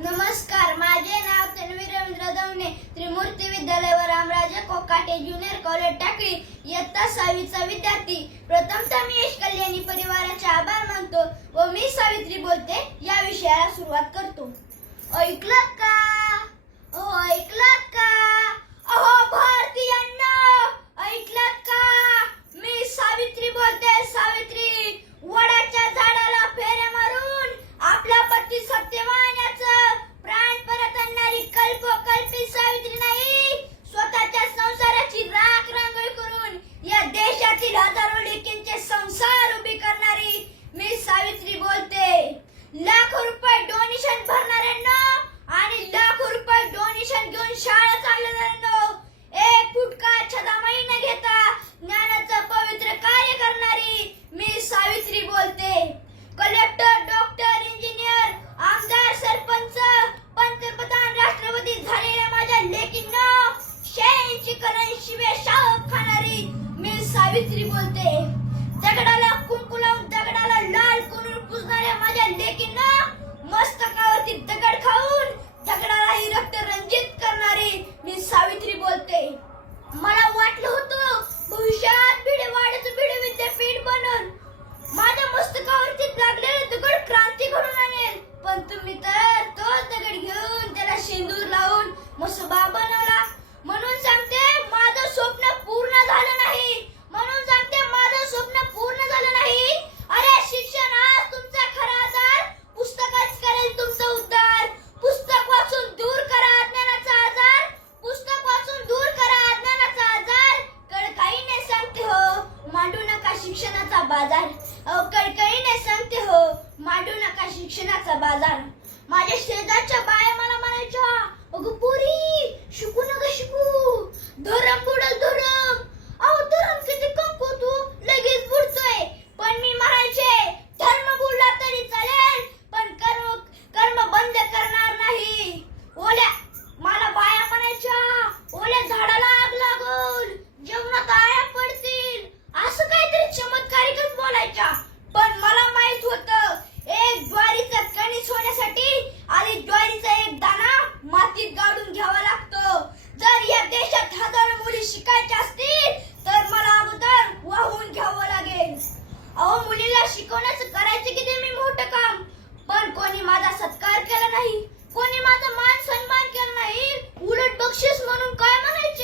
नमस्कार माझे नाव तन्वी रवींद्र दवणे त्रिमूर्ती विद्यालय व रामराजे कोकाटे ज्युनियर कॉलेज टाकळी इयत्ता सहावीचा विद्यार्थी. प्रथमतः मी यश कल्याणी परिवाराचे आभार मानतो व मी सावित्री बोलते या विषयाला सुरुवात करतो. ऐकलं का? हो ऐक mavi trip oldu. बाजार. अवकडकडीने सांगते हो मांडू नका शिक्षणाचा बाजार. माझ्या शेजारच्या मुलीला शिकवण्याचं करायचं की ते मी मोठं काम. पण कोणी माझा सत्कार केला नाही कोणी माझा मान सन्मान केला नाही उलट बक्षीस म्हणून काय म्हणायचं?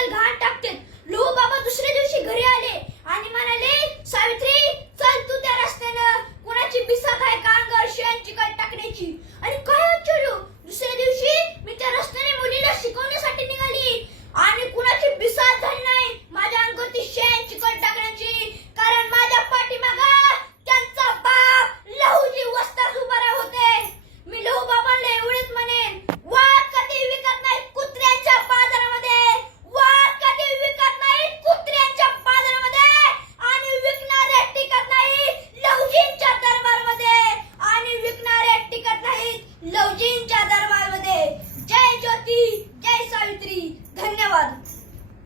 people guys.